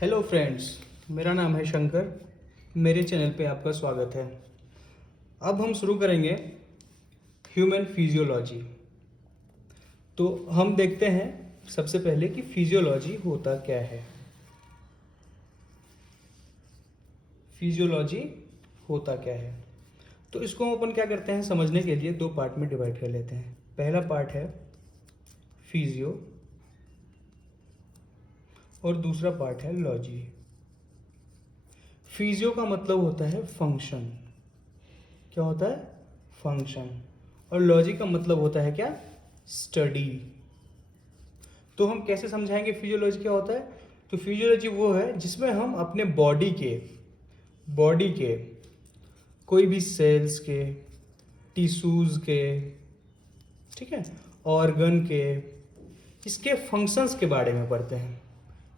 Hello friends, मेरा नाम है शंकर। मेरे चैनल पे आपका स्वागत है। अब हम शुरू करेंगे ह्यूमन फिजियोलॉजी। तो हम देखते हैं सबसे पहले कि फिजियोलॉजी होता क्या है। फिजियोलॉजी होता क्या है, तो इसको हम अपन क्या करते हैं, समझने के लिए दो पार्ट में डिवाइड कर लेते हैं। पहला पार्ट है फिजियो और दूसरा पार्ट है लॉजी। फिजियो का मतलब होता है फंक्शन। क्या होता है? फंक्शन। और लॉजी का मतलब होता है क्या? स्टडी। तो हम कैसे समझाएंगे फिजियोलॉजी क्या होता है? तो फिजियोलॉजी वो है जिसमें हम अपने बॉडी के कोई भी सेल्स के, टिश्यूज के, ठीक है, ऑर्गन के, इसके फंक्शंस के बारे में पढ़ते हैं।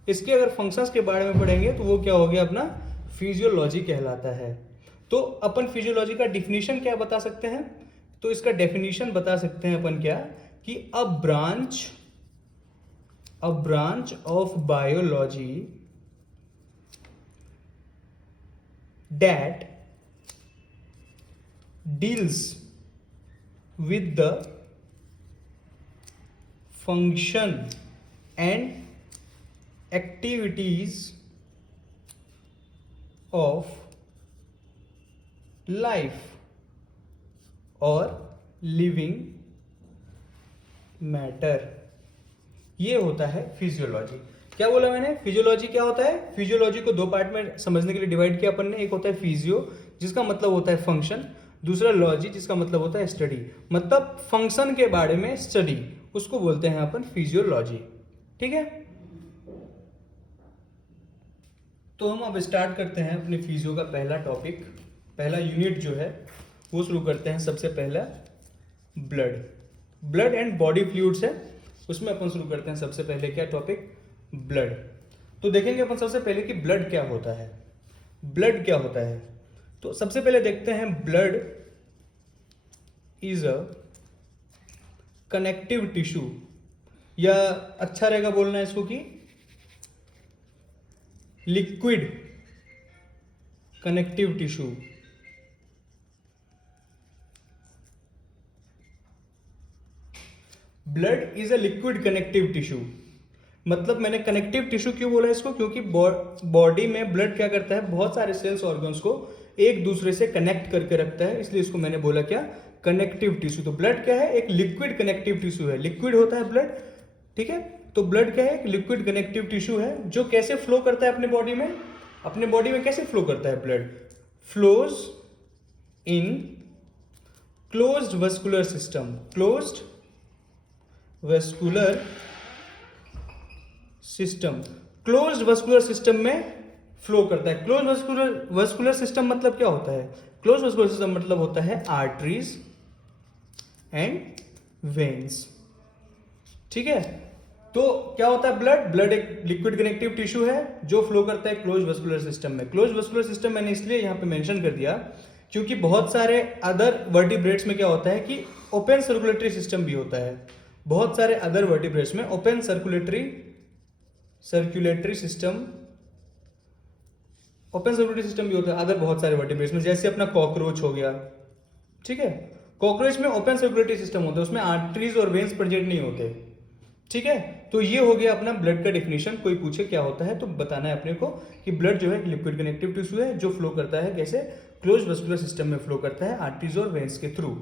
इसके अगर फंक्शंस के बारे में पढ़ेंगे तो वो क्या हो गया? अपना फिजियोलॉजी कहलाता है। तो अपन फिजियोलॉजी का डिफिनीशन क्या बता सकते हैं? तो इसका डेफिनेशन बता सकते हैं अपन क्या, कि a branch of biology that deals with the function and activities of life और लिविंग मैटर। ये होता है फिजियोलॉजी। क्या बोला मैंने? फिजियोलॉजी क्या होता है? फिजियोलॉजी को दो पार्ट में समझने के लिए डिवाइड किया अपन ने। एक होता है फिजियो जिसका मतलब होता है फंक्शन, दूसरा लॉजी जिसका मतलब होता है स्टडी। मतलब फंक्शन के बारे में स्टडी, उसको बोलते हैं अपन फिजियोलॉजी। ठीक है, तो हम अब स्टार्ट करते हैं अपने फिजियो का पहला टॉपिक। पहला यूनिट जो है वो शुरू करते हैं। सबसे पहला ब्लड एंड बॉडी फ्लूइड्स है, उसमें अपन शुरू करते हैं। सबसे पहले क्या टॉपिक? ब्लड। तो देखेंगे अपन सबसे पहले कि ब्लड क्या होता है। ब्लड क्या होता है, तो सबसे पहले देखते हैं blood is a connective tissue, या अच्छा रहेगा बोलना इसको कि liquid connective tissue. Blood is a liquid connective tissue. मतलब मैंने कनेक्टिव टिश्यू क्यों बोला इसको? क्योंकि बॉडी में ब्लड क्या करता है, बहुत सारे सेल्स ऑर्गन्स को एक दूसरे से कनेक्ट करके रखता है, इसलिए इसको मैंने बोला क्या? Connective tissue. तो ब्लड क्या है? एक लिक्विड कनेक्टिव टिश्यू है। लिक्विड होता है ब्लड, ठीक है। तो ब्लड क्या है? एक लिक्विड कनेक्टिव टिश्यू है जो कैसे फ्लो करता है अपने बॉडी में। अपने बॉडी में कैसे फ्लो करता है blood? Flows in closed vascular system. Closed vascular system, closed vascular system में फ्लो करता है। क्लोज वस्कुलर सिस्टम मतलब क्या होता है? क्लोज वस्कुलर सिस्टम मतलब होता है आर्टरीज एंड वेन्स। ठीक है, तो क्या होता है ब्लड एक लिक्विड कनेक्टिव टिश्यू है जो फ्लो करता है क्लोज वस्कुलर सिस्टम में। क्लोज वस्कुलर सिस्टम मैंने इसलिए यहां पे मेंशन कर दिया क्योंकि बहुत सारे अदर वर्टिब्रेट्स में क्या होता है कि ओपन सर्कुलेटरी सिस्टम भी होता है। बहुत सारे अदर वर्टिब्रेट्स में ओपन सर्कुलेटरी सिस्टम भी होता है अदर बहुत सारे वर्टिब्रेट्स में, जैसे अपना कॉकरोच हो गया। ठीक है, कॉकरोच में ओपन सर्कुलेटरी सिस्टम होता है, उसमें आर्टरीज और वेन्स प्रेजेंट नहीं होते। ठीक है, तो ये हो गया अपना ब्लड का डिफिनेशन। कोई पूछे क्या होता है तो बताना है अपने को कि ब्लड जो है एक लिक्विड कनेक्टिव टिश्यू है जो फ्लो करता है कैसे? क्लोज वस्कुलर सिस्टम में फ्लो करता है आर्टरीज और वेन्स के थ्रू।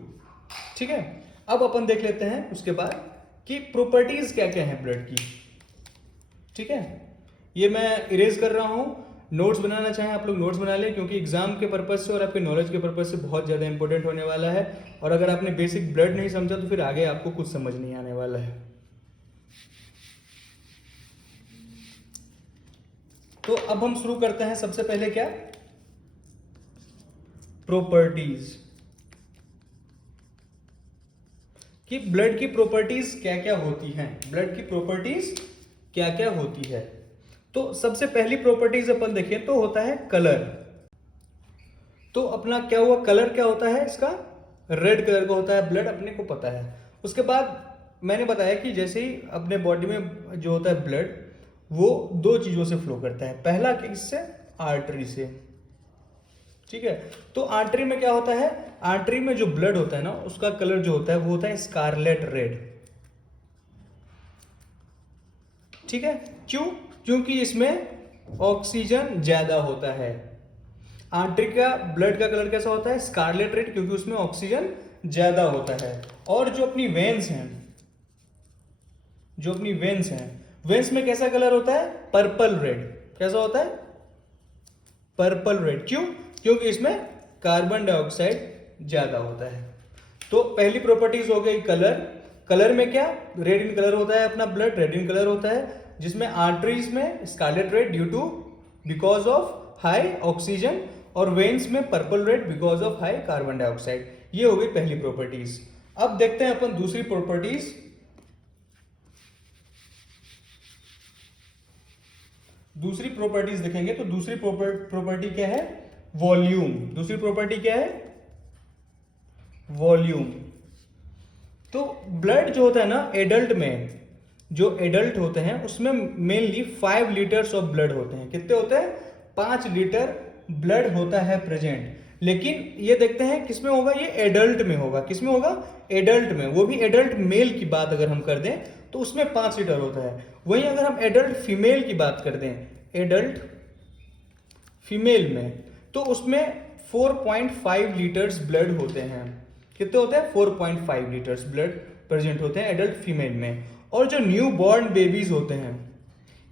ठीक है, अब अपन देख लेते हैं उसके बाद कि प्रॉपर्टीज क्या क्या है ब्लड की। ठीक है, ये मैं इरेज कर रहा हूं। नोट्स बनाना चाहें आप लोग नोट्स बना लें, क्योंकि एग्जाम के पर्पज से और आपके नॉलेज के पर्पज से बहुत ज़्यादा इंपॉर्टेंट होने वाला है। और अगर आपने बेसिक ब्लड नहीं समझा तो फिर आगे आपको कुछ समझ नहीं आने वाला है। तो अब हम शुरू करते हैं। सबसे पहले क्या? प्रॉपर्टीज, कि ब्लड की प्रॉपर्टीज क्या क्या होती हैं। ब्लड की प्रॉपर्टीज क्या क्या होती है, तो सबसे पहली प्रॉपर्टीज अपन देखें तो होता है कलर। तो अपना क्या हुआ? कलर क्या होता है इसका? रेड कलर का होता है ब्लड, अपने को पता है। उसके बाद मैंने बताया कि जैसे ही अपने बॉडी में जो होता है ब्लड, वो दो चीजों से फ्लो करता है। पहला किससे? आर्टरी से। ठीक है, तो आर्टरी में क्या होता है? आर्टरी में जो ब्लड होता है ना, उसका कलर जो होता है वो होता है स्कारलेट रेड। ठीक है, क्यों? क्योंकि इसमें ऑक्सीजन ज्यादा होता है। आर्टरी का ब्लड का कलर कैसा होता है? स्कारलेट रेड, क्योंकि उसमें ऑक्सीजन ज्यादा होता है। और जो अपनी वेन्स हैं, जो अपनी वेन्स हैं, वेन्स में कैसा कलर होता है? Purple red. कैसा होता है? Purple red. क्यों? क्योंकि इसमें कार्बन डाइऑक्साइड ज्यादा होता है। तो पहली प्रॉपर्टीज हो गई कलर। कलर में क्या? रेड इन कलर होता है, अपना ब्लड रेड इन कलर होता है, जिसमें आर्टरीज में scarlet red due to because of high oxygen, और वेन्स में purple red because of high carbon dioxide. ये हो गई पहली प्रॉपर्टीज। अब देखते हैं अपन दूसरी प्रॉपर्टीज। दूसरी प्रॉपर्टीज देखेंगे तो दूसरी प्रॉपर्टी क्या है? वॉल्यूम। दूसरी प्रॉपर्टी क्या है? वॉल्यूम। तो ब्लड जो होता है ना एडल्ट में, जो एडल्ट होते हैं उसमें मेनली 5 लीटर्स ऑफ ब्लड होते हैं। कितने होते हैं? 5 लीटर ब्लड होता है प्रेजेंट। लेकिन ये देखते हैं किसमें होगा? ये एडल्ट में होगा। किसमें होगा? एडल्ट में। वो भी एडल्ट मेल की बात अगर हम कर दें तो उसमें 5 लीटर होता है। वहीं अगर हम एडल्ट फीमेल की बात कर दें, एडल्ट फीमेल में, तो उसमें 4.5 लीटर्स ब्लड होते हैं। कितने होते हैं? 4.5 लीटर्स ब्लड प्रेजेंट होते हैं एडल्ट फीमेल में। और जो न्यू बॉर्न बेबीज होते हैं,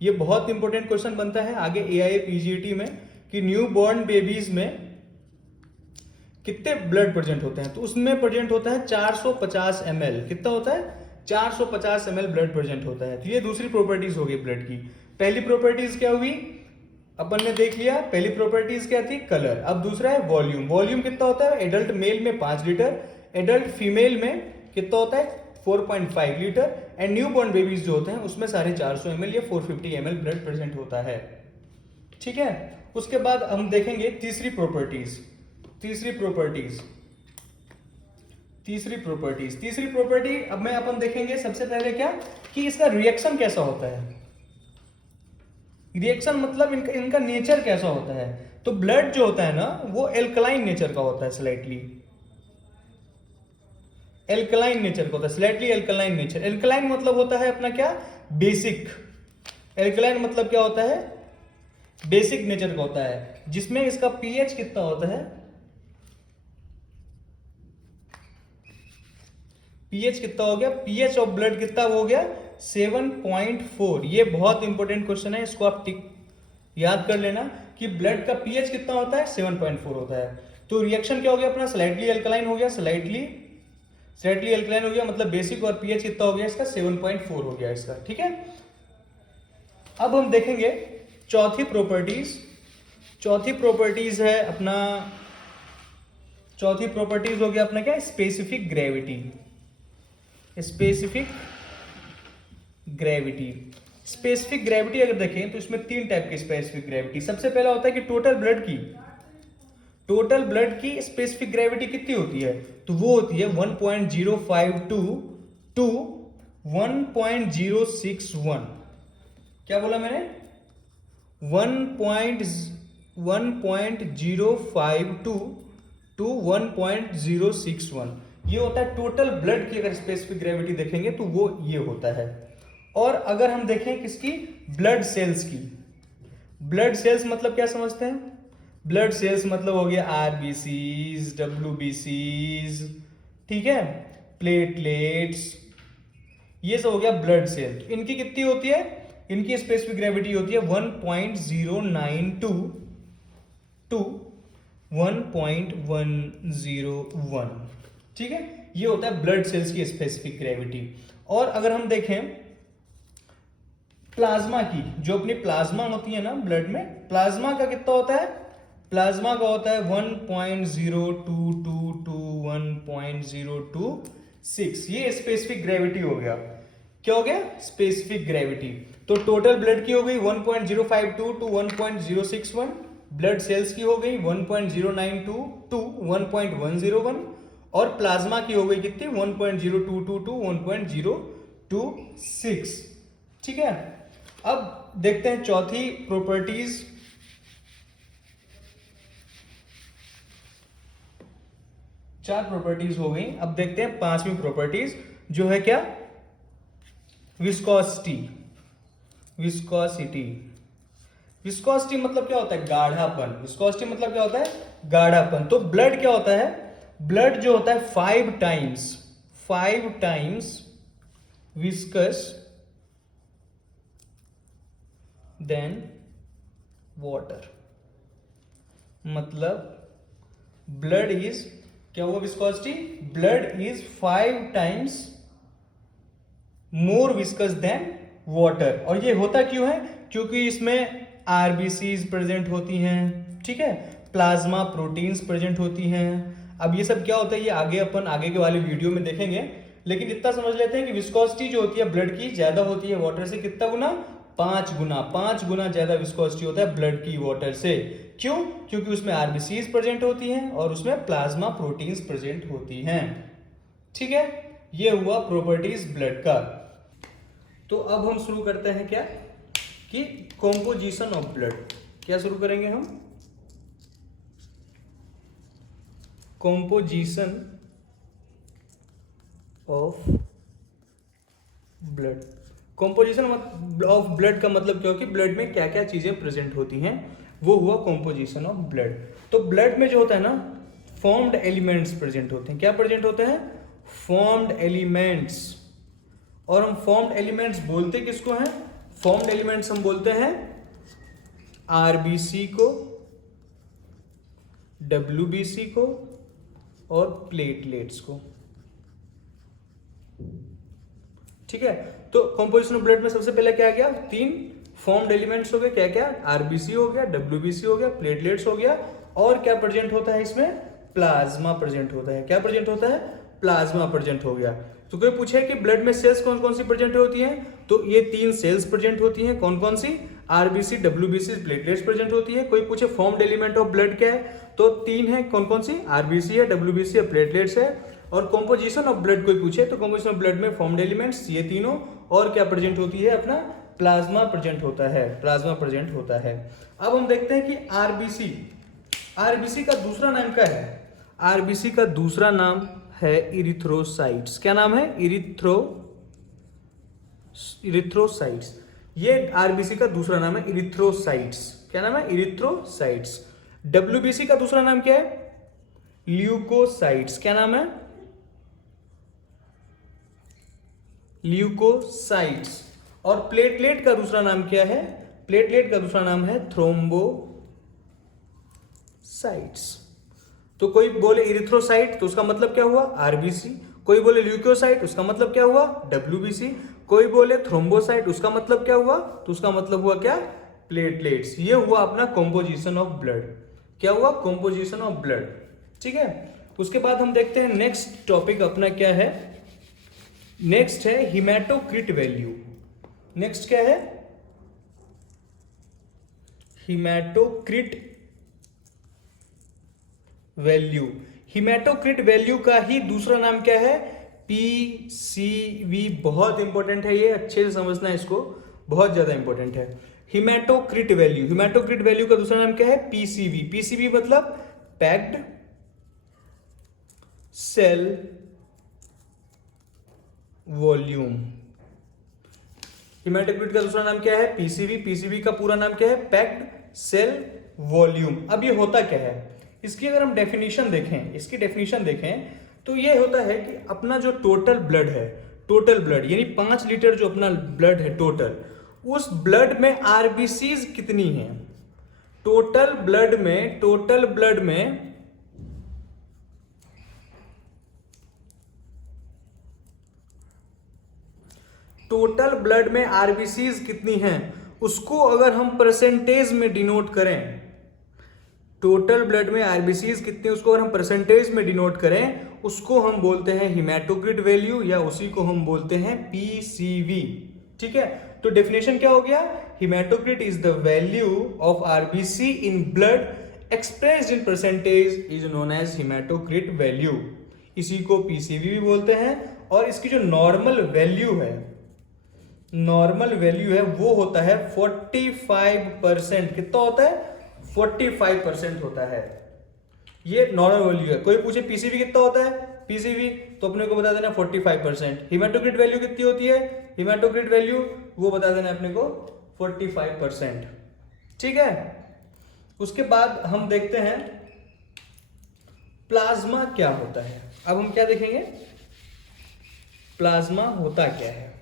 ये बहुत इंपॉर्टेंट क्वेश्चन बनता है आगे एआई पीजीटी में, कि न्यू बॉर्न बेबीज में कितने ब्लड प्रेजेंट होते हैं? तो उसमें प्रेजेंट होता है 450 ml। कितना होता है? 450 ml ब्लड प्रेजेंट होता है। तो ये दूसरी प्रॉपर्टीज हो गई ब्लड की। पहली प्रॉपर्टीज क्या हुई? अपन ने देख लिया, पहली प्रॉपर्टीज क्या थी? कलर। अब दूसरा है वॉल्यूम। वॉल्यूम कितना होता है? एडल्ट मेल में 5 लीटर, एडल्ट फीमेल में कितना होता है? 4.5 litre, and new born babies जो होते हैं उसमें 450 ml या 450 ml ब्लड प्रेजेंट होता है। ठीक है, उसके बाद हम देखेंगे तीसरी प्रॉपर्टीज। तीसरी प्रॉपर्टी अब मैं अपन देखेंगे सबसे पहले क्या, कि इसका रिएक्शन कैसा होता है। रिएक्शन मतलब इनका नेचर कैसा होता है। तो ब्लड जो होता है ना वो एल्कलाइन नेचर का होता है, स्लाइटली एल्कलाइन नेचर का होता है, स्लाइटली एल्कलाइन नेचर। एल्कलाइन मतलब होता है अपना क्या? बेसिक। एल्कलाइन मतलब क्या होता है? बेसिक नेचर का होता है, जिसमें इसका पीएच कितना होता है? पीएच कितना हो गया? पीएच ऑफ ब्लड कितना हो गया? 7.4। ये बहुत इंपॉर्टेंट क्वेश्चन है, इसको आप टिक याद कर लेना कि ब्लड का पीएच कितना होता है? 7.4 होता है। तो रिएक्शन क्या हो गया अपना? स्लाइटली एल्कलाइन हो गया। स्लाइटली एल्कलाइन हो गया मतलब बेसिक, और पीएच कितना हो गया इसका? 7.4 हो गया इसका। ठीक है, अब हम देखेंगे चौथी प्रॉपर्टीज है अपना, चौथी प्रॉपर्टीज हो गया अपना क्या? Specific gravity. स्पेसिफिक ग्रेविटी अगर देखें तो इसमें 3 टाइप की स्पेसिफिक ग्रेविटी। सबसे पहला होता है कि टोटल ब्लड की स्पेसिफिक ग्रेविटी कितनी होती है? तो वो होती है 1.052 टू 1.061। क्या बोला मैंने? 1.052 टू 1.061। ये होता है टोटल ब्लड की। अगर स्पेसिफिक ग्रेविटी देखेंगे तो वो ये होता है। और अगर हम देखें किसकी? ब्लड सेल्स की। ब्लड सेल्स मतलब क्या समझते हैं? ब्लड सेल्स मतलब हो गया आरबीसीज, डब्ल्यूबीसीज, ठीक है, प्लेटलेट्स, ये सब हो गया ब्लड सेल। इनकी कितनी होती है? इनकी स्पेसिफिक ग्रेविटी होती है 1.092 टू 1.101। ठीक है, ये होता है ब्लड सेल्स की स्पेसिफिक ग्रेविटी। और अगर हम देखें प्लाज्मा की, जो अपनी प्लाज्मा होती है ना ब्लड में, प्लाज्मा का कितना होता है? प्लाज्मा का होता है 1.022 टू 1.026। ये स्पेसिफिक ग्रेविटी हो गया। क्या हो गया? Specific gravity. तो टोटल ब्लड की हो गई 1.052 टू 1.061, ब्लड सेल्स की हो गई 1.092 टू 1.101, और प्लाज्मा की हो गई कितनी? 1.022 टू 1.026। ठीक है, अब देखते हैं चौथी प्रॉपर्टीज। चार प्रॉपर्टीज हो गई, अब देखते हैं पांचवी प्रॉपर्टीज जो है क्या, विस्कोसिटी। विस्कोसिटी, विस्कोसिटी मतलब क्या होता है, गाढ़ापन। विस्कोसिटी मतलब क्या होता है, गाढ़ापन। तो ब्लड क्या होता है, ब्लड जो होता है 5 टाइम्स विस्कस देन वाटर। मतलब ब्लड इज, क्या हुआ viscosity, blood is 5 times more viscous than water. और ये होता क्यों है, क्योंकि इसमें आरबीसीज प्रेजेंट होती हैं, ठीक है, प्लाज्मा प्रोटीन्स प्रेजेंट होती हैं। अब ये सब क्या होता है, ये आगे अपन आगे के वाले वीडियो में देखेंगे, लेकिन इतना समझ लेते हैं कि विस्कोसिटी जो होती है ब्लड की ज्यादा होती है वाटर से। कितना गुना, 5 गुना ज्यादा विस्कोसिटी होता है ब्लड की वाटर से। क्यों, क्योंकि उसमें आरबीसीज प्रेजेंट होती हैं और उसमें प्लाज्मा प्रोटीन्स प्रेजेंट होती हैं। ठीक है, ये हुआ प्रॉपर्टीज ब्लड का। तो अब हम शुरू करते हैं क्या, कि कॉम्पोजिशन ऑफ ब्लड। क्या शुरू करेंगे हम, composition of blood. Composition of blood का मतलब क्या हो कि ब्लड में क्या क्या चीजें प्रेजेंट होती हैं, वो हुआ कॉम्पोजिशन ऑफ ब्लड। तो ब्लड में जो होता है ना, फॉर्म्ड एलिमेंट्स प्रेजेंट होते हैं। क्या प्रेजेंट होते हैं, फॉर्म्ड एलिमेंट्स। और हम फॉर्म्ड एलिमेंट्स बोलते किसको हैं, फॉर्म्ड एलिमेंट्स हम बोलते हैं आरबीसी को, डब्ल्यूबीसी को और प्लेटलेट्स को। ठीक है, तो कॉम्पोजिशन ऑफ ब्लड में सबसे पहले क्या गया, 3 फॉर्म्ड एलिमेंट्स हो गए। क्या क्या, आरबीसी हो गया, डब्ल्यूबीसी हो गया, प्लेटलेट्स हो गया, और क्या प्रेजेंट होता है इसमें, प्लाज्मा प्रेजेंट होता है। क्या प्रेजेंट होता है, प्लाज्मा प्रेजेंट हो गया। तो कोई पूछे कि ब्लड में सेल्स कौन कौन सी प्रेजेंट होती हैं, तो ये 3 सेल्स प्रेजेंट होती हैं। कौन कौन सी, आरबीसी, डब्ल्यूबीसी, प्लेटलेट्स प्रेजेंट होती है। कोई पूछे फॉर्म्ड एलिमेंट ऑफ ब्लड क्या है, तो 3 है। कौन कौन सी, आरबीसी है, डब्ल्यूबीसी है, प्लेटलेट्स है। और कॉम्पोजिशन ऑफ ब्लड कोई पूछे तो कॉम्पोजिशन ऑफ ब्लड में फॉर्म्ड एलिमेंट्स ये तीनों, और क्या प्रेजेंट होती है, अपना प्लाज्मा प्रेजेंट होता है, प्लाज्मा प्रेजेंट होता है। अब हम देखते हैं कि आरबीसी, आरबीसी का दूसरा नाम क्या है, आरबीसी का दूसरा नाम है इरिथ्रोसाइट्स। क्या नाम है, इरिथ्रोसाइट्स। ये आरबीसी का दूसरा नाम है इरिथ्रोसाइट्स। क्या नाम है, इरिथ्रोसाइट्स। डब्ल्यूबीसी का दूसरा नाम क्या है, ल्यूकोसाइट्स। क्या नाम है, ल्यूकोसाइट्स। और प्लेटलेट का दूसरा नाम क्या है, प्लेटलेट का दूसरा नाम है थ्रोम्बोसाइट्स। तो कोई बोले इरिथ्रोसाइट तो उसका मतलब क्या हुआ, आरबीसी। कोई बोले ल्यूकोसाइट उसका मतलब क्या हुआ, डब्ल्यूबीसी। कोई बोले थ्रोम्बोसाइट उसका मतलब क्या हुआ, तो उसका मतलब हुआ क्या, प्लेटलेट्स। ये हुआ अपना कॉम्पोजिशन ऑफ ब्लड। क्या हुआ, कॉम्पोजिशन ऑफ ब्लड। ठीक है, उसके बाद हम देखते हैं नेक्स्ट टॉपिक अपना क्या है, नेक्स्ट है हिमेटोक्रिट वैल्यू। नेक्स्ट क्या है, हिमेटोक्रिट वैल्यू। हिमेटोक्रिट वैल्यू का ही दूसरा नाम क्या है, पीसीवी। बहुत इंपॉर्टेंट है ये, अच्छे से समझना है इसको, बहुत ज्यादा इंपॉर्टेंट है। हिमेटोक्रिट वैल्यू, हिमेटोक्रिट वैल्यू का दूसरा नाम क्या है, पीसीवी। पीसीवी मतलब पैक्ड सेल वॉल्यूम। हिमेटोक्रिट का दूसरा नाम क्या है, पीसीवी। पीसीवी का पूरा नाम क्या है, पैक्ड सेल वॉल्यूम। अब ये होता क्या है, इसकी अगर हम डेफिनेशन देखें, इसकी डेफिनेशन देखें तो ये होता है कि अपना जो टोटल ब्लड है, टोटल ब्लड यानी 5 लीटर जो अपना ब्लड है टोटल, उस ब्लड में आरबीसीज कितनी है, टोटल ब्लड में, टोटल ब्लड में टोटल ब्लड में आरबीसीज कितनी हैं, उसको अगर हम परसेंटेज में डिनोट करें, टोटल ब्लड में आरबीसीज कितने, उसको अगर हम परसेंटेज में डिनोट करें, उसको हम बोलते हैं हिमेटोक्रिट वैल्यू, या उसी को हम बोलते हैं पीसीवी। ठीक है, तो डेफिनेशन क्या हो गया, hematocrit is the value of RBC in blood expressed in percentage is known as hematocrit value. इसी को पीसीवी भी बोलते हैं। और इसकी जो नॉर्मल वैल्यू है, नॉर्मल वैल्यू है वो होता है 45%। कितना होता है? 45% होता है, ये नॉर्मल वैल्यू है। कोई पूछे पीसीवी कितना होता है, पीसीवी, तो अपने को बता देना 45%। हिमेटोक्रिट वैल्यू कितनी होती है, हिमेटोक्रिट वैल्यू वो बता देना अपने को 45%। ठीक है, उसके बाद हम देखते हैं प्लाज्मा क्या होता है। अब हम क्या देखेंगे, प्लाज्मा होता क्या है।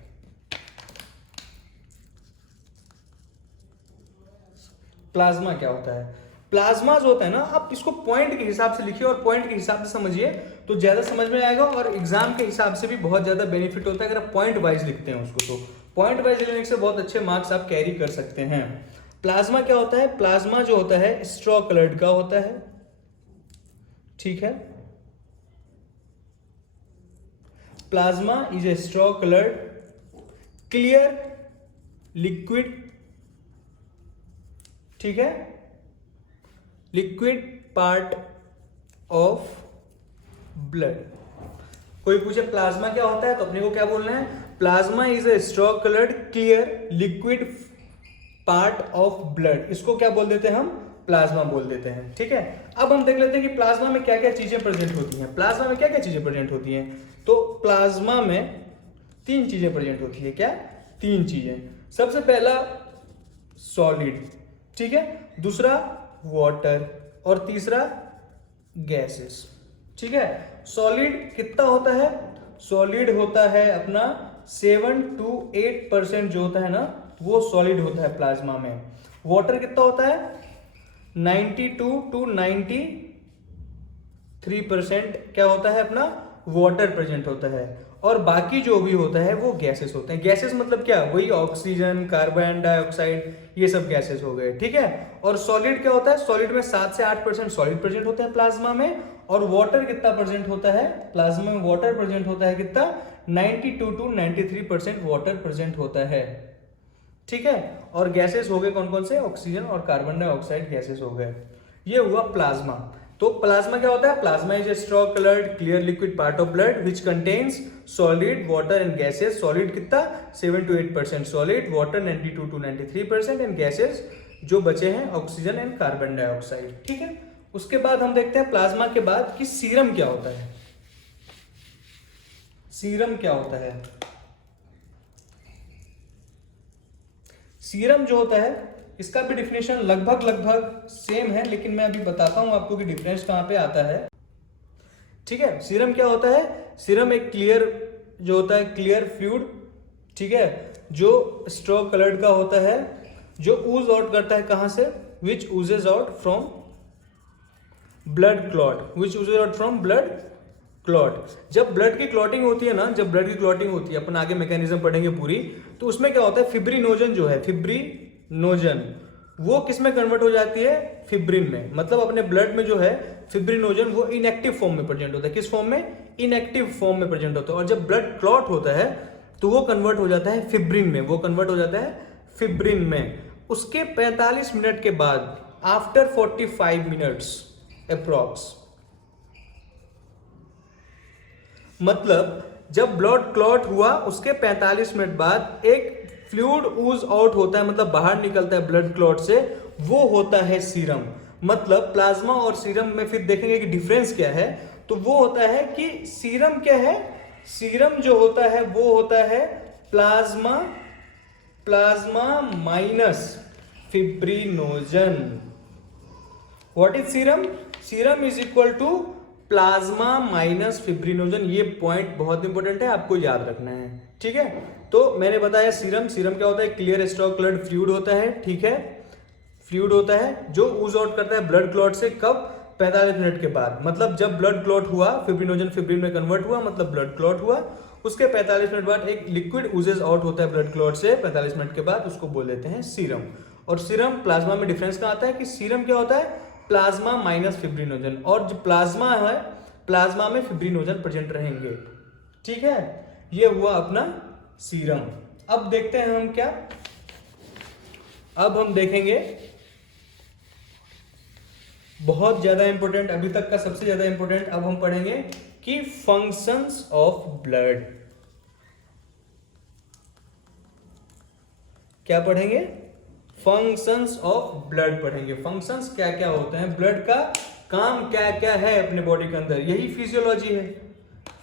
प्लाज्मा क्या होता है? प्लाज्मा जो होता है ना, आप इसको पॉइंट के हिसाब से लिखिए और पॉइंट के हिसाब से समझिए तो ज्यादा समझ में आएगा, और एग्जाम के हिसाब से भी बहुत ज्यादा बेनिफिट होता है अगर आप पॉइंट वाइज लिखते हैं उसको। तो पॉइंट वाइज लिखने से बहुत अच्छे मार्क्स आप कैरी कर सकते हैं। प्लाज्मा क्या होता है? प्लाज्मा जो होता है स्ट्रॉ कलर्ड का होता है। ठीक है, plasma is a straw coloured clear liquid, ठीक है, लिक्विड पार्ट ऑफ ब्लड। कोई पूछे प्लाज्मा क्या होता है तो अपने को क्या बोलना है, plasma is a straw coloured clear liquid part of blood. इसको क्या बोल देते हैं हम, प्लाज्मा बोल देते हैं। ठीक है, अब हम देख लेते हैं कि प्लाज्मा में क्या क्या चीजें प्रेजेंट होती हैं। प्लाज्मा में क्या क्या चीजें प्रेजेंट होती हैं, तो प्लाज्मा में 3 चीजें प्रेजेंट होती है। क्या? 3 चीजें। सबसे पहला सॉलिड, ठीक है, दूसरा वाटर, और तीसरा गैसेस। ठीक है, सॉलिड कितना होता है, सॉलिड होता है अपना 7 to 8% जो होता है ना वो सॉलिड होता है प्लाज्मा में। वाटर कितना होता है, 92 to 93% क्या होता है अपना वाटर प्रेजेंट होता है, और बाकी जो भी होता है वो गैसेस होते हैं। गैसेस मतलब क्या, वही ऑक्सीजन, कार्बन डाइऑक्साइड, ये सब गैसेस हो गए। ठीक है, और सॉलिड क्या होता है, सॉलिड में 7 से 8% सॉलिड प्रेजेंट होता है प्लाज्मा में, और वाटर कितना प्रेजेंट होता है प्लाज्मा में, वाटर प्रेजेंट होता है कितना, 92 to 93% वाटर प्रेजेंट होता है। ठीक है, और गैसेस हो गए कौन कौन से, ऑक्सीजन और कार्बन डाइऑक्साइड गैसेस हो गए। ये हुआ प्लाज्मा। तो प्लाज्मा क्या होता है, plasma is a straw coloured clear liquid part of blood which contains solid water and gases. Solid कितना 7 to 8% solid, water 92 to 93% and gases जो बचे हैं ऑक्सीजन एंड कार्बन डाइऑक्साइड। ठीक है, उसके बाद हम देखते हैं प्लाज्मा के बाद कि सीरम क्या होता है। सीरम क्या होता है, सीरम जो होता है इसका भी डिफिनेशन लगभग सेम है, लेकिन मैं अभी बताता हूं आपको कि डिफरेंस कहां पे आता है। ठीक है, सीरम क्या होता है, सीरम एक क्लियर जो होता है क्लियर फ्लूइड, ठीक है, जो स्ट्रॉ कलर्ड का होता है, जो ऊज आउट करता है कहां से, which oozes out from blood clot, which oozes out from blood clot. जब ब्लड की क्लॉटिंग होती है ना, जब ब्लड की क्लॉटिंग होती है, अपन आगे मैकेनिज्म पढ़ेंगे पूरी, तो उसमें क्या होता है, फिब्रिनोजन जो है, फिब्रिनोजन वो किस में कन्वर्ट हो जाती है, फिब्रिन में। मतलब अपने ब्लड में जो है फिब्रिनोजन वो इनएक्टिव फॉर्म में प्रेजेंट होता है। किस फॉर्म में, इनएक्टिव फॉर्म में प्रेजेंट होता है। और जब ब्लड क्लॉट होता है तो वो कन्वर्ट हो जाता है फिब्रिन में, वो कन्वर्ट हो जाता है फिब्रिन में। उसके 45 मिनट के बाद, आफ्टर 45 मिनट्स अप्रॉक्स, मतलब जब ब्लड क्लॉट हुआ उसके 45 मिनट बाद एक फ्लूइड ऊज आउट होता है, मतलब बाहर निकलता है ब्लड क्लॉट से, वो होता है सीरम। मतलब प्लाज्मा और सीरम में फिर देखेंगे कि डिफरेंस क्या है। तो वो होता है कि सीरम क्या है, सीरम जो होता है वो होता है plasma, plasma minus fibrinogen. What is serum, serum is equal to plasma minus fibrinogen. ये पॉइंट बहुत इंपॉर्टेंट है, आपको याद रखना है। ठीक है, तो मैंने बताया सीरम, सीरम क्या होता है, क्लियर स्ट्रॉ कलर्ड फ्लूइड होता है। ठीक है, फ्लूइड होता है जो ऊज आउट करता है ब्लड क्लॉट से, कब, 45 मिनट के बाद। मतलब जब ब्लड क्लॉट हुआ, फिब्रिनोजन फिब्रिन में कन्वर्ट हुआ, मतलब ब्लड क्लॉट हुआ, उसके 45 मिनट बाद एक लिक्विड ऊजेस आउट होता है ब्लड क्लॉट से 45 मिनट के बाद, उसको बोल देते हैं सीरम। और सीरम प्लाज्मा में डिफरेंस कहाँ आता है कि सीरम क्या होता है, प्लाज्मा माइनस फिब्रिनोजन, और जो प्लाज्मा है प्लाज्मा में फिब्रिनोजन प्रेजेंट रहेंगे। ठीक है, ये हुआ अपना सीरम। अब देखते हैं हम क्या, अब हम देखेंगे बहुत ज्यादा इंपॉर्टेंट, अभी तक का सबसे ज्यादा इंपॉर्टेंट, अब हम पढ़ेंगे कि फंक्शंस ऑफ ब्लड। क्या पढ़ेंगे? फंक्शंस ऑफ ब्लड पढ़ेंगे। फंक्शंस क्या क्या होते हैं, ब्लड का काम क्या क्या है अपने बॉडी के अंदर, यही फिजियोलॉजी है।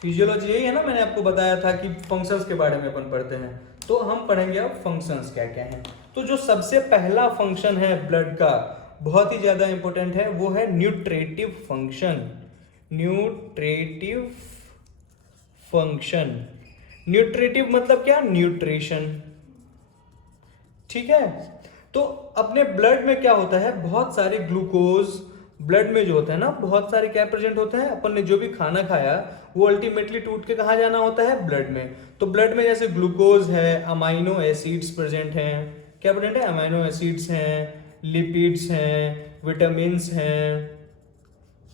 फिजियोलॉजी यही है ना, मैंने आपको बताया था कि फंक्शंस के बारे में अपन पढ़ते हैं। तो हम पढ़ेंगे अब फंक्शंस क्या क्या हैं। तो जो सबसे पहला फंक्शन है ब्लड का, बहुत ही ज्यादा इंपॉर्टेंट है, वो है nutritive function. Nutritive function, nutritive मतलब क्या? न्यूट्रिशन। ठीक है, तो अपने ब्लड में क्या होता है, बहुत सारे ग्लूकोज ब्लड में जो होता है ना, बहुत सारे क्या प्रेजेंट होते हैं, अपन ने जो भी खाना खाया वो अल्टीमेटली टूट के कहाँ जाना होता है? ब्लड में। तो ब्लड में जैसे ग्लूकोज है, अमाइनो एसिड्स प्रेजेंट हैं। क्या प्रेजेंट है? अमाइनो एसिड्स हैं, लिपिड्स हैं, विटामिन्स हैं।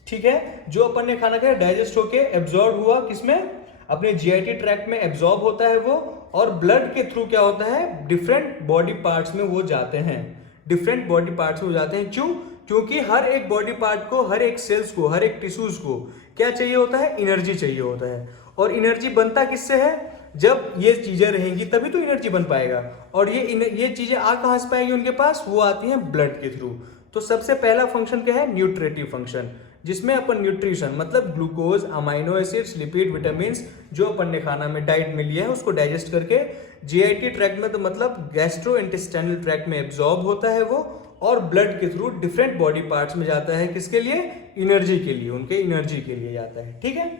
ठीक है, जो अपन ने खाना खाया डाइजेस्ट होके एब्जॉर्ब हुआ किसमें? अपने जीआईटी ट्रैक्ट में एब्जॉर्ब होता है वो, और ब्लड के थ्रू क्या होता है? डिफरेंट बॉडी पार्ट्स में वो जाते हैं। डिफरेंट बॉडी पार्ट्स में वो जाते हैं। क्यों? क्योंकि हर एक बॉडी पार्ट को, हर एक सेल्स को, हर एक टिश्यूज को क्या चाहिए होता है? एनर्जी चाहिए होता है। और एनर्जी बनता किससे है? जब ये चीजें रहेंगी तभी तो एनर्जी बन पाएगा। और ये चीजें आ कहां से पाएंगी उनके पास? वो आती हैं ब्लड के थ्रू। तो सबसे पहला फंक्शन क्या है? न्यूट्रेटिव फंक्शन, जिसमें अपन न्यूट्रिशन मतलब glucose, amino acids, lipid, vitamins जो अपन ने खाना में डाइट में लिया है उसको डाइजेस्ट करके जीआईटी ट्रैक्ट में, तो मतलब गैस्ट्रो इंटेस्टाइनल ट्रैक्ट में एब्जॉर्ब होता है वो, और ब्लड के थ्रू डिफरेंट बॉडी पार्ट्स में जाता है। किसके लिए? एनर्जी के लिए, उनके एनर्जी के लिए जाता है। ठीक है,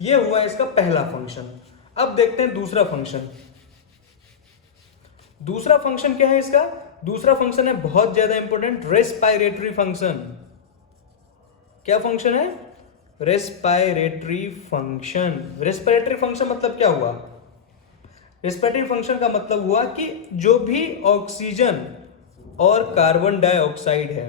ये हुआ इसका पहला फंक्शन। अब देखते हैं दूसरा फंक्शन। दूसरा फंक्शन क्या है इसका? दूसरा फंक्शन है बहुत ज्यादा इंपॉर्टेंट, रेस्पिरेटरी फंक्शन। क्या फंक्शन है? Respiratory function. रेस्पिरेटरी फंक्शन मतलब क्या हुआ? रेस्पिरेटरी फंक्शन का मतलब हुआ कि जो भी ऑक्सीजन और कार्बन डाइऑक्साइड है,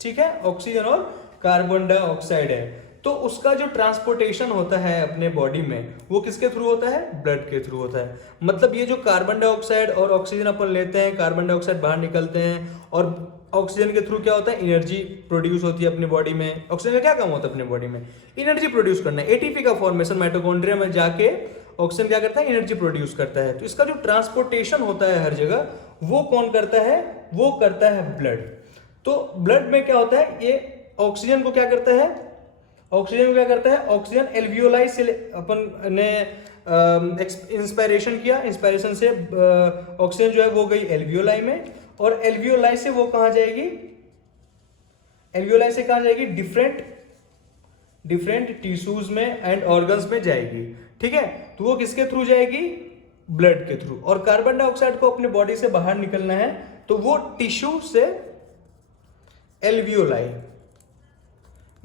ठीक है, ऑक्सीजन और कार्बन डाइऑक्साइड है, तो उसका जो ट्रांसपोर्टेशन होता है अपने बॉडी में वो किसके थ्रू होता है? ब्लड के थ्रू होता है। मतलब ये जो कार्बन डाइऑक्साइड और ऑक्सीजन अपन लेते हैं, कार्बन डाइऑक्साइड बाहर निकलते हैं, और ऑक्सीजन के थ्रू क्या होता है? एनर्जी प्रोड्यूस होती है अपने बॉडी में। ऑक्सीजन का क्या काम होता है अपने बॉडी में? एनर्जी प्रोड्यूस करना। एटीपी का फॉर्मेशन माइटोकॉन्ड्रिया में जाके ऑक्सीजन क्या करता है? एनर्जी प्रोड्यूस करता है। तो इसका जो ट्रांसपोर्टेशन होता है हर जगह, वो कौन करता है? वो करता है ब्लड। तो ब्लड में क्या होता है? ये ऑक्सीजन को क्या करता है? ऑक्सीजन को क्या करता है? ऑक्सीजन एल्वियोलाई से अपन ने इंस्पायरेशन किया, इंस्पायरेशन से ऑक्सीजन जो है वो गई एल्वियोलाई में, और एल्वियोलाई से वो कहां जाएगी? एल्वियोलाई से कहां जाएगी? डिफरेंट टिश्यूज में एंड ऑर्गन्स में जाएगी। ठीक है, तो वो किसके थ्रू जाएगी? ब्लड के थ्रू। और कार्बन डाइऑक्साइड को अपने बॉडी से बाहर निकलना है तो वो टिश्यू से एल्वियोलाई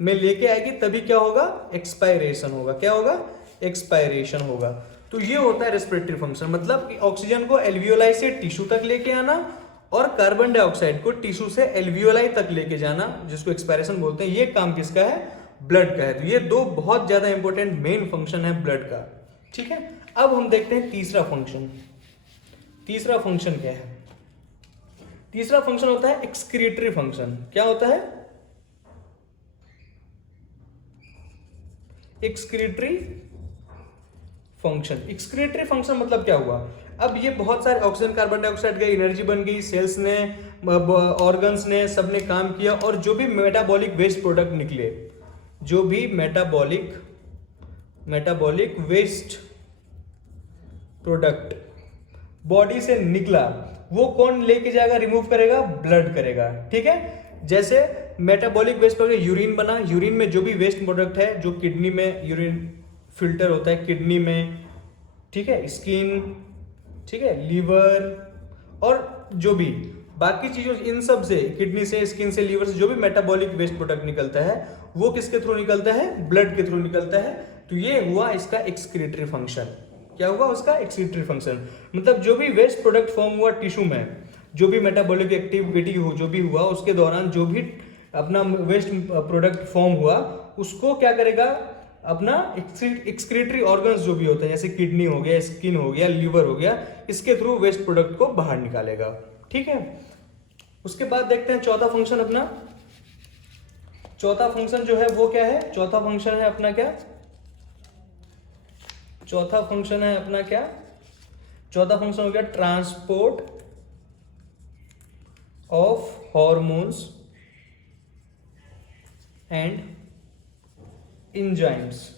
में लेके आएगी, तभी क्या होगा? एक्सपायरेशन होगा। क्या होगा? एक्सपायरेशन होगा। तो ये होता है रेस्पिरेटरी फंक्शन, मतलब कि ऑक्सीजन को एल्वियोलाई से टिश्यू तक लेके आना और कार्बन डाइऑक्साइड को टिश्यू से एल्वियोलाई तक लेके जाना, जिसको एक्सपायरेशन बोलते हैं। ये काम किसका है? ब्लड का है। तो ये दो बहुत ज्यादा इंपॉर्टेंट मेन फंक्शन है ब्लड का। ठीक है, अब हम देखते हैं तीसरा फंक्शन। तीसरा फंक्शन क्या है? तीसरा फंक्शन होता है एक्सक्रीटरी फंक्शन। क्या होता है? Excretory function. एक्सक्रीटरी फंक्शन मतलब क्या हुआ? अब ये बहुत सारे ऑक्सीजन, कार्बन डाइऑक्साइड गई, एनर्जी बन गई, सेल्स ने, ऑर्गन्स ने, सबने काम किया, और जो भी मेटाबॉलिक वेस्ट प्रोडक्ट निकले, जो भी मेटाबॉलिक वेस्ट प्रोडक्ट बॉडी से निकला, वो कौन लेके जाएगा? रिमूव करेगा? ब्लड करेगा। ठीक है, जैसे मेटाबॉलिक वेस्ट प्रोडक्ट, यूरिन बना, यूरिन में जो भी वेस्ट प्रोडक्ट है, जो किडनी में यूरिन फिल्टर होता है किडनी में, ठीक है, स्किन, ठीक है, लीवर, और जो भी बाकी चीजों, इन सब से, किडनी से, स्किन से, लीवर से जो भी मेटाबॉलिक वेस्ट प्रोडक्ट निकलता है वो किसके थ्रू निकलता है? ब्लड के थ्रू निकलता है। तो ये हुआ इसका एक्सक्रीटरी फंक्शन। क्या हुआ उसका? Excretory function. मतलब जो भी वेस्ट प्रोडक्ट फॉर्म हुआ टिश्यू में, जो भी मेटाबॉलिक एक्टिविटी हो, जो भी हुआ उसके दौरान, जो भी अपना वेस्ट प्रोडक्ट फॉर्म हुआ, उसको क्या करेगा? अपना एक्सक्रीटरी ऑर्गन्स जो भी होते हैं, जैसे किडनी हो गया, स्किन हो गया, लीवर हो गया, इसके थ्रू वेस्ट प्रोडक्ट को बाहर निकालेगा। ठीक है, उसके बाद देखते हैं चौथा फंक्शन अपना। चौथा फंक्शन जो है वो क्या है? चौथा फंक्शन है अपना क्या? चौथा फंक्शन है अपना क्या? चौथा फंक्शन हो गया transport of hormones and enzymes.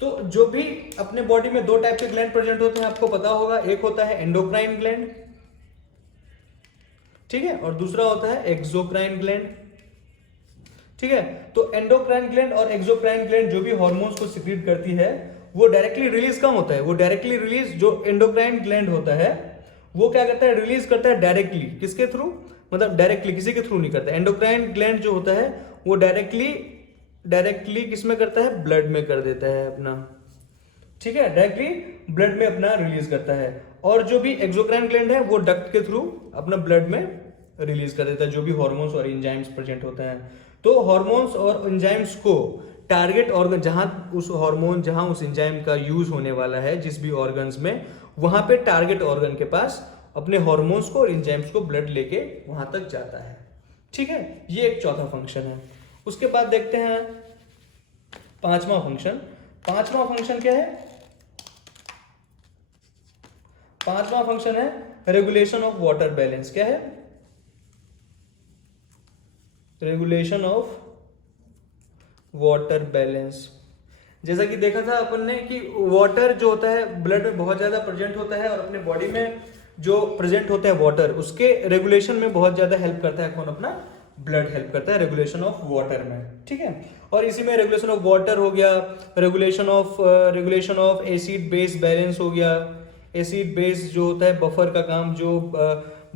तो जो भी अपने बॉडी में दो टाइप के ग्लैंड प्रेजेंट होते हैं आपको पता होगा, एक होता है एंडोक्राइन ग्लैंड, ठीक है, और दूसरा होता है एक्सोक्राइन ग्लैंड, ठीक है। तो एंडोक्राइन ग्लैंड और एक्सोक्राइन ग्लैंड जो भी हार्मोन्स को सिक्रीट करती है वो डायरेक्टली रिलीज कम होता है, वो डायरेक्टली रिलीज जो एंडोक्राइन ग्लैंड होता है वो क्या करता है, रिलीज करता है डायरेक्टली, किसके थ्रू, मतलब डायरेक्टली किसी के थ्रू नहीं करता। एंडोक्राइन ग्लैंड जो होता है वो डायरेक्टली किसमें करता है, ब्लड में कर देता है अपना, ठीक है, डायरेक्टली ब्लड में अपना रिलीज करता है। और जो भी एक्सोक्राइन ग्लैंड है वो डक्ट के थ्रू अपना ब्लड में रिलीज कर देता है जो भी हार्मोन्स और एंजाइम्स प्रेजेंट होते हैं। तो हार्मोन्स और एंजाइम्स को टारगेट ऑर्गन, जहां उस हार्मोन, जहां उस एंजाइम का यूज होने वाला है जिस भी ऑर्गन्स में, वहां पे टारगेट ऑर्गन के पास अपने हार्मोन्स को और एंजाइम्स को ब्लड लेके वहां तक जाता है, ठीक है। ये एक चौथा फंक्शन है। उसके बाद देखते हैं पांचवा फंक्शन। पांचवा फंक्शन क्या है, पांचवा फंक्शन है रेगुलेशन ऑफ वाटर बैलेंस। क्या है, रेगुलेशन ऑफ वाटर बैलेंस। जैसा कि देखा था अपन ने कि वाटर जो होता है ब्लड में बहुत ज्यादा प्रेजेंट होता है और अपने बॉडी में जो प्रेजेंट होता है वाटर, उसके रेगुलेशन में बहुत ज्यादा हेल्प करता है कौन, अपना ब्लड हेल्प करता है रेगुलेशन ऑफ वाटर में, ठीक है। और इसी में रेगुलेशन ऑफ वाटर हो गया, regulation of acid base balance हो गया। एसिड बेस जो होता है बफर का काम, जो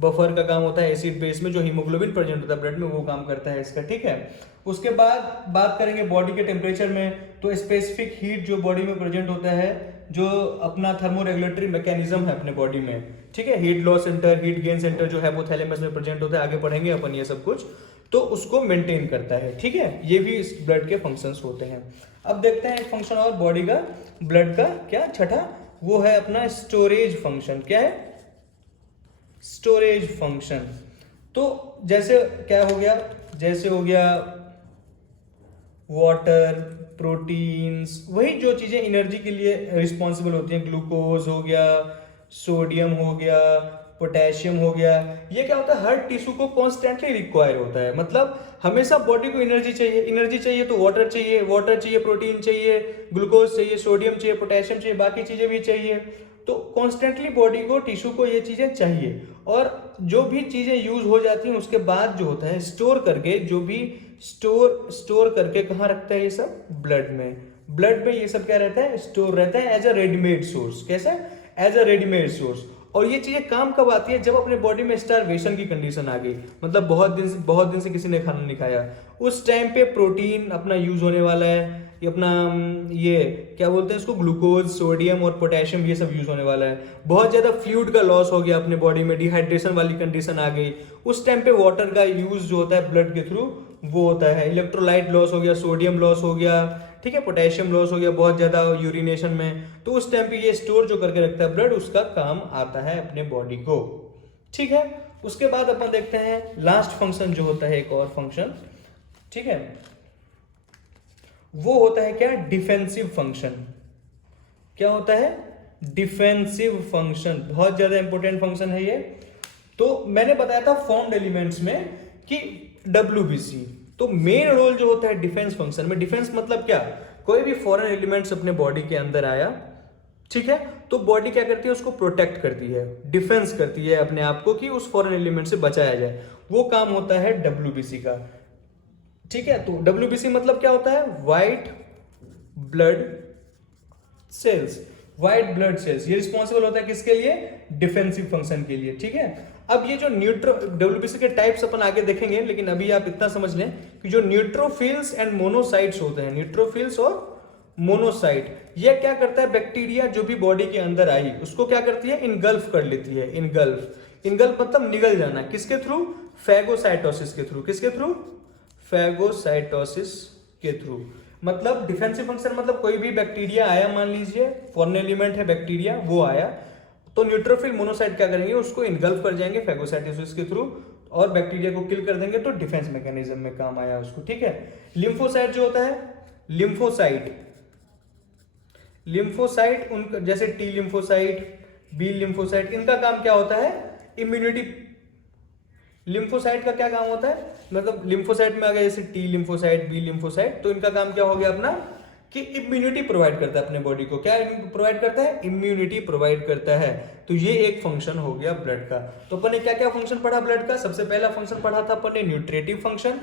बफर का काम होता है एसिड बेस में, जो हीमोग्लोबिन प्रेजेंट होता है ब्लड में वो काम करता है इसका, ठीक है। उसके बाद बात करेंगे बॉडी के टेम्परेचर में, तो स्पेसिफिक हीट जो बॉडी में प्रेजेंट होता है, जो अपना थर्मोरेगुलेटरी मैकेनिज्म है अपने बॉडी में, ठीक है, heat loss centre, heat gain centre जो है वो थैलेमस में प्रेजेंट होता है, आगे पढ़ेंगे अपन ये सब कुछ, तो उसको मेंटेन करता है, ठीक है। ये भी इस ब्लड के फंक्शंस होते हैं। अब देखते हैं एक फंक्शन और बॉडी का, ब्लड का, क्या छठा, वो है अपना स्टोरेज फंक्शन। क्या है, स्टोरेज फंक्शन। तो जैसे क्या हो गया, जैसे हो गया वाटर, प्रोटीन्स, वही जो चीजें एनर्जी के लिए रिस्पॉन्सिबल होती हैं, ग्लूकोज हो गया, सोडियम हो गया, पोटेशियम हो गया, ये क्या होता है, हर टिश्यू को कॉन्स्टेंटली रिक्वायर होता है। मतलब हमेशा बॉडी को एनर्जी चाहिए, एनर्जी चाहिए तो वाटर चाहिए, वाटर चाहिए, प्रोटीन चाहिए, ग्लूकोज चाहिए, सोडियम चाहिए, पोटेशियम चाहिए, बाकी चीजें भी चाहिए। तो कॉन्स्टेंटली बॉडी को, टिश्यू को ये चीजें चाहिए। और जो भी चीजें यूज हो जाती हैं उसके बाद जो होता है स्टोर करके, जो भी स्टोर करके कहाँ रखता है ये सब, ब्लड में। ब्लड में ये सब क्या रहता है, स्टोर रहता है एज अ रेडीमेड सोर्स। कैसा, एज अ रेडीमेड सोर्स। और ये चीजें काम कब आती है, जब अपने बॉडी में स्टारवेशन की कंडीशन आ गई, मतलब बहुत दिन से किसी ने खाना नहीं खाया, उस टाइम पे प्रोटीन अपना यूज होने वाला है, ये अपना ये क्या बोलते हैं इसको, ग्लूकोज, सोडियम और पोटेशियम, ये सब यूज होने वाला है। बहुत ज्यादा फ्लूइड का लॉस हो गया अपने बॉडी में, डिहाइड्रेशन वाली कंडीशन आ गई, उस टाइम पे वाटर का यूज जो होता है ब्लड के थ्रू वो होता है। इलेक्ट्रोलाइट लॉस हो गया, सोडियम लॉस हो गया, ठीक है, पोटेशियम लॉस हो गया बहुत ज्यादा यूरिनेशन में, तो उस टाइम पे ये स्टोर जो करके रखता है ब्लड, उसका काम आता है अपने बॉडी को, ठीक है। उसके बाद अपन देखते हैं लास्ट फंक्शन जो होता है, एक और फंक्शन, ठीक है, वो होता है क्या, डिफेंसिव फंक्शन। क्या होता है, डिफेंसिव फंक्शन, बहुत ज्यादा इंपॉर्टेंट फंक्शन है ये। तो मैंने बताया था फॉर्म्ड एलिमेंट्स में कि WBC, तो मेन रोल जो होता है डिफेंस फंक्शन में, डिफेंस मतलब क्या, कोई भी फॉरेन एलिमेंट्स अपने बॉडी के अंदर आया, ठीक है, तो बॉडी क्या करती है, उसको प्रोटेक्ट करती है, डिफेंस करती है अपने आप को कि उस फॉरेन एलिमेंट से बचाया जाए, वो काम होता है WBC का, ठीक है। तो WBC मतलब क्या होता है, white blood cells, white blood cells, ये रिस्पॉन्सिबल होता है किसके लिए, डिफेंसिव फंक्शन के लिए, ठीक है। अब ये जो WBC के टाइप्स अपन आगे देखेंगे, लेकिन अभी आप इतना समझ लें कि जो न्यूट्रोफिल्स एंड मोनोसाइट्स होते हैं, न्यूट्रोफिल्स और मोनोसाइट, ये क्या करता है, बैक्टीरिया जो भी बॉडी के अंदर आई उसको क्या करती है, इनगल्फ कर लेती है। इनगल्फ मतलब निगल जाना, किसके थ्रू, फैगोसाइटोसिस के थ्रू, किसके थ्रू, फैगोसाइटोसिस के थ्रू। मतलब डिफेंसिव फंक्शन मतलब कोई भी बैक्टीरिया आया, मान लीजिए फॉरेन एलिमेंट है बैक्टीरिया, वो आया, तो न्यूट्रोफिल मोनोसाइट क्या करेंगे, उसको इनगल्फ कर जाएंगे फैगोसाइटोसिस के थ्रू और बैक्टीरिया को किल कर देंगे, तो डिफेंस मैकेनिज्म में काम आया उसको, ठीक है। लिम्फोसाइट जो होता है, लिम्फोसाइट उन जैसे T लिम्फोसाइट, B लिम्फोसाइट, इनका काम क्या होता है, लिम्फोसाइट का क्या काम होता है, मतलब लिम्फोसाइट में आ गया जैसे टी लिम्फोसाइट, बी लिम्फोसाइट, तो इनका काम क्या हो गया अपना कि इम्यूनिटी प्रोवाइड करता है अपने बॉडी को। क्या प्रोवाइड करता है? इम्यूनिटी प्रोवाइड करता है। तो ये एक फंक्शन हो गया ब्लड का। तो अपन ने क्या क्या फंक्शन पढ़ा ब्लड का? सबसे पहला फंक्शन पढ़ा था अपन ने न्यूट्रिटिव फंक्शन,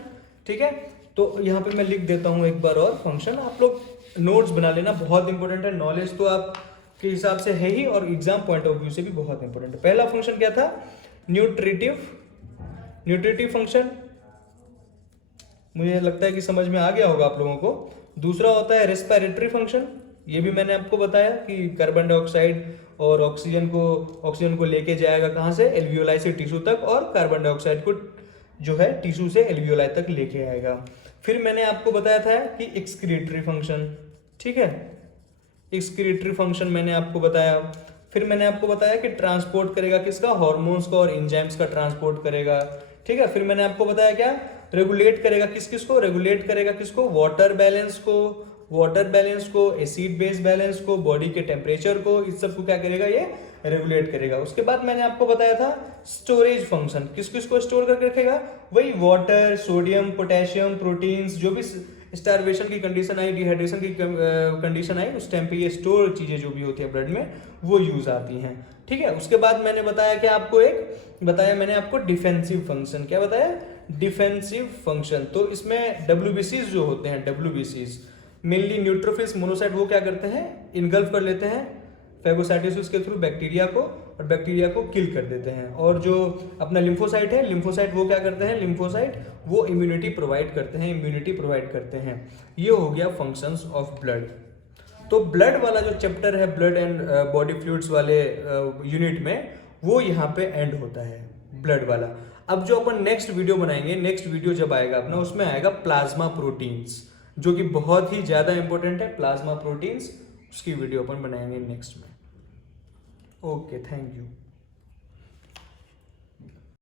ठीक है। तो यहाँ पे मैं लिख देता हूँ एक बार और फंक्शन, आप लोग नोट्स बना लेना, बहुत इंपॉर्टेंट है। नॉलेज तो आप के हिसाब से है ही और एग्जाम पॉइंट ऑफ व्यू से भी बहुत इंपॉर्टेंट है। पहला फंक्शन क्या था? न्यूट्रिटिव फंक्शन, मुझे लगता है कि समझ में आ गया होगा आप लोगों को। दूसरा होता है रेस्पिरेटरी फंक्शन, ये भी मैंने आपको बताया कि कार्बन डाइऑक्साइड और ऑक्सीजन को लेके जाएगा कहाँ से? एल्वियोलाई से टिश्यू तक, और कार्बन डाइऑक्साइड को जो है टिश्यू से एल्वियोलाई तक लेके आएगा। फिर मैंने आपको बताया था कि एक्सक्रीटरी फंक्शन, ठीक है, एक्सक्रीटरी फंक्शन मैंने आपको बताया। फिर मैंने आपको बताया कि ट्रांसपोर्ट करेगा किसका? हार्मोन्स का और एंजाइम्स का ट्रांसपोर्ट करेगा, ठीक है। फिर मैंने आपको बताया क्या? रेगुलेट करेगा किसको? रेगुलेट करेगा किसको? वाटर बैलेंस को, एसिड बेस बैलेंस को, बॉडी के टेम्परेचर को, इस सब को क्या करेगा? ये रेगुलेट करेगा। उसके बाद मैंने आपको बताया था स्टोरेज फंक्शन, किसको स्टोर करके रखेगा? वही वाटर, सोडियम, पोटेशियम, प्रोटीन्स, जो भी स्टारवेशन की कंडीशन आई, डिहाइड्रेशन की कंडीशन आई, उस टाइम पे ये स्टोर चीजें जो भी होती है ब्लड में वो यूज आती हैं, ठीक है। उसके बाद मैंने बताया कि आपको मैंने आपको डिफेंसिव फंक्शन, क्या बताया? Defensive function. तो इसमें डब्ल्यूबीसीज जो होते हैं, डब्ल्यूबीसीज मेनली न्यूट्रोफिल्स, मोनोसाइट, वो क्या करते हैं? इनगल्फ कर लेते हैं फेगोसाइटोसिस के थ्रू बैक्टीरिया को, और बैक्टीरिया को किल कर देते हैं। और जो अपना लिम्फोसाइट है, लिम्फोसाइट वो क्या करते हैं? लिम्फोसाइट वो इम्यूनिटी प्रोवाइड करते हैं। ये हो गया फंक्शंस ऑफ ब्लड। तो ब्लड वाला जो चैप्टर है, ब्लड एंड बॉडी फ्लूइड्स वाले यूनिट में, वो यहाँ पे एंड होता है ब्लड वाला। अब जो अपन नेक्स्ट वीडियो बनाएंगे, नेक्स्ट वीडियो जब आएगा अपना, उसमें आएगा प्लाज्मा प्रोटीन्स, जो कि बहुत ही ज्यादा इंपॉर्टेंट है प्लाज्मा प्रोटीन्स। उसकी वीडियो अपन बनाएंगे नेक्स्ट में। Okay, thank you.